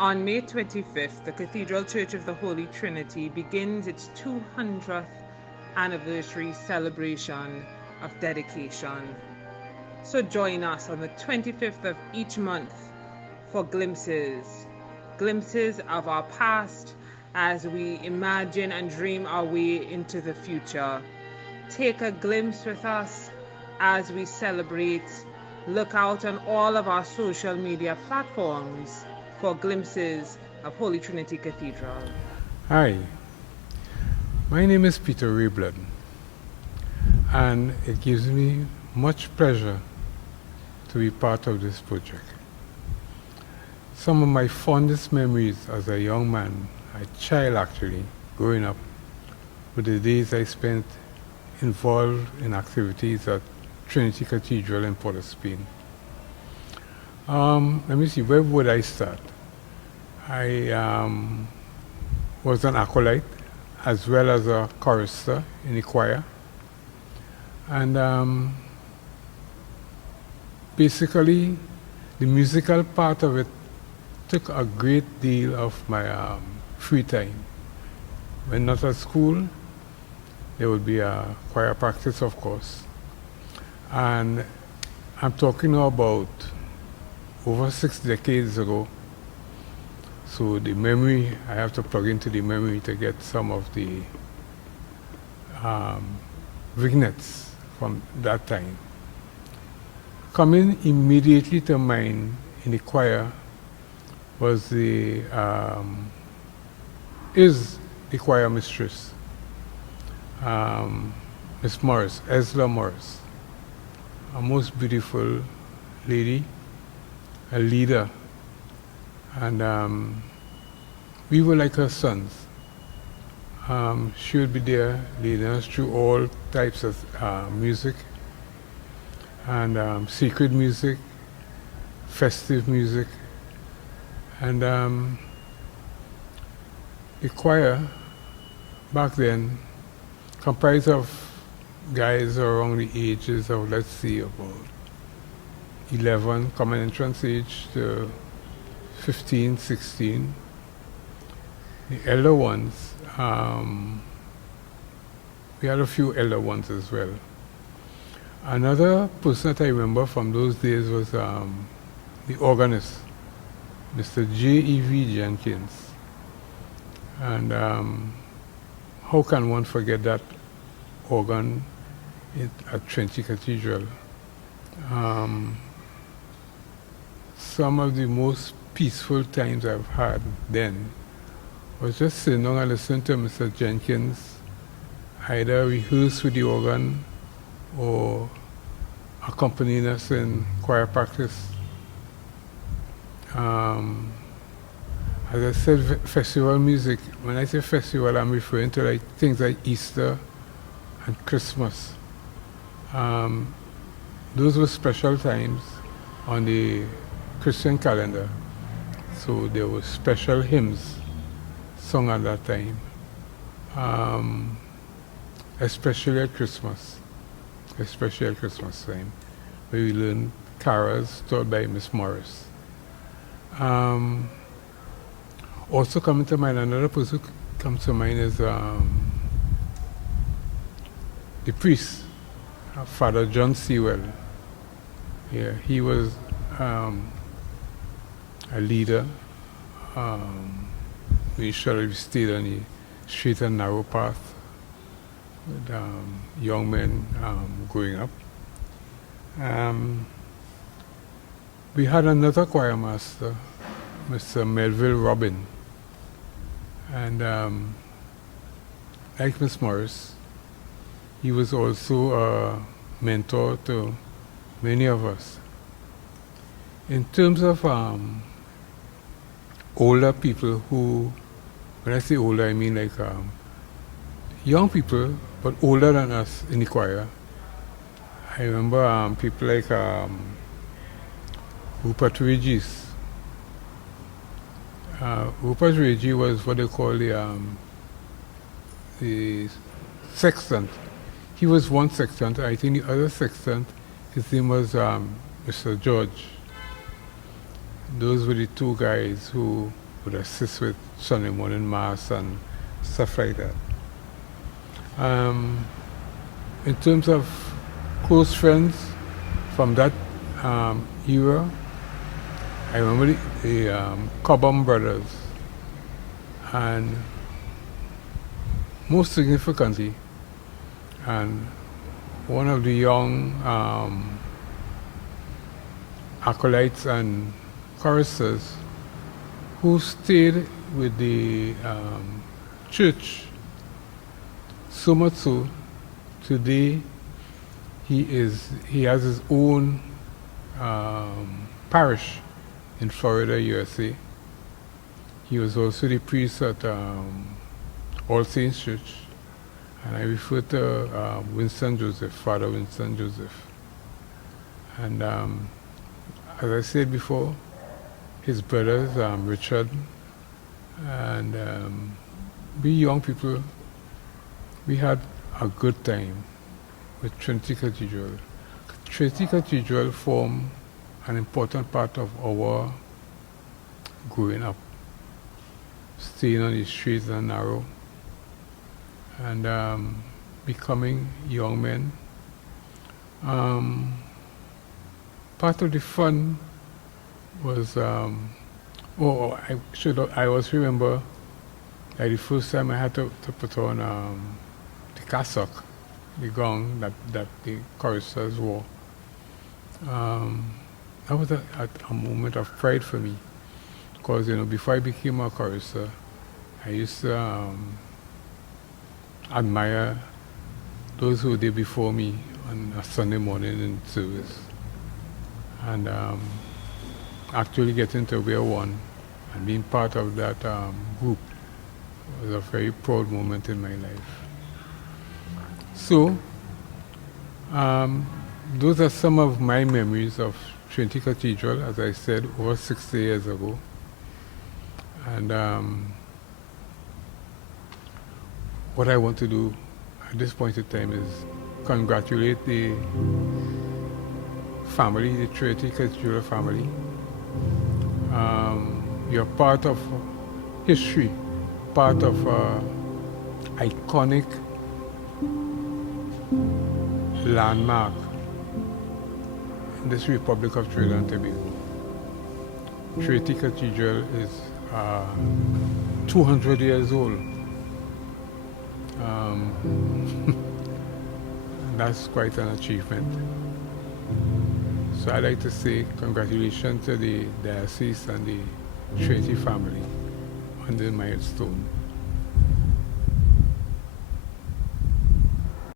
On May 25th, the Cathedral Church of the Holy Trinity begins its 200th anniversary celebration of dedication. So join us on the 25th of each month for glimpses of our past as we imagine and dream our way into the future. Take a glimpse with us as we celebrate. Look out on all of our social media platforms for glimpses of Holy Trinity Cathedral. Hi, my name is Peter Rayblood, and it gives me much pleasure to be part of this project. Some of my fondest memories as a young man, a child actually, growing up, were the days I spent involved in activities at Trinity Cathedral in Port of Spain. Let me see, where would I start? I was an acolyte as well as a chorister in the choir. And basically, the musical part of it took a great deal of my free time. When not at school, there would be a choir practice, of course. And I'm talking now about over 6 decades ago. So the memory, I have to plug into the memory to get some of the vignettes from that time. Coming immediately to mind in the choir was is the choir mistress, Miss Morris, Esla Morris, a most beautiful lady, a leader, and we were like her sons. She would be there leading us through all types of music, and sacred music, festive music, and the choir back then comprised of guys around the ages of, let's see, about 11, common entrance age, to 15, 16. The elder ones, we had a few elder ones as well. Another person that I remember from those days was the organist, Mr. J.E.V. Jenkins. And how can one forget that organ at Trinity Cathedral? Some of the most peaceful times I've had then was just sitting down and listening to Mr. Jenkins either rehearse with the organ or accompanying us in choir practice. As I said, festival music. When I say festival, I'm referring to like things like Easter and Christmas. Those were special times on the Christian calendar. So there were special hymns sung at that time, especially at Christmas time, where we learned carols taught by Miss Morris. Also coming to mind, another person who comes to mind is the priest, Father John Sewell. Yeah, he was a leader. We sure we stayed on the straight and narrow path with young men growing up. We had another choir master, Mr. Melville Robin, and like Miss Morris, he was also a mentor to many of us. In terms of older people who, when I say older, I mean like young people, but older than us in the choir. I remember people like Rupert Regis. Rupert Regis was what they call the sextant. He was one sextant. I think the other sextant, his name was Mr. George. Those were the two guys who would assist with Sunday morning mass and stuff like that. In terms of close friends from that era, I remember the Cobham brothers, and most significantly, and one of the young acolytes and choristers who stayed with the church so much so today he has his own parish in Florida, USA. He was also the priest at All Saints Church, and I refer to Winston Joseph, Father Winston Joseph. And as I said before, his brothers, Richard, and we young people, we had a good time with Trinity Cathedral. Trinity Cathedral formed an important part of our growing up, staying on the streets and narrow, and becoming young men. Part of the fun was, I always remember like the first time I had to put on the cassock, the gown that the choristers wore. That was a moment of pride for me, because before I became a chorister, I used to admire those who did before me on a Sunday morning in service, and actually getting to wear one and being part of that group was a very proud moment in my life. So, those are some of my memories of Trinity Cathedral, as I said, over 60 years ago. And what I want to do at this point in time is congratulate the family, the Trinity Cathedral family. You're part of history, part of iconic landmark in this Republic of Trinidad and Tobago. Trinity Cathedral is 200 years old. That's quite an achievement. So I'd like to say congratulations to the diocese and the Trinity family on the milestone.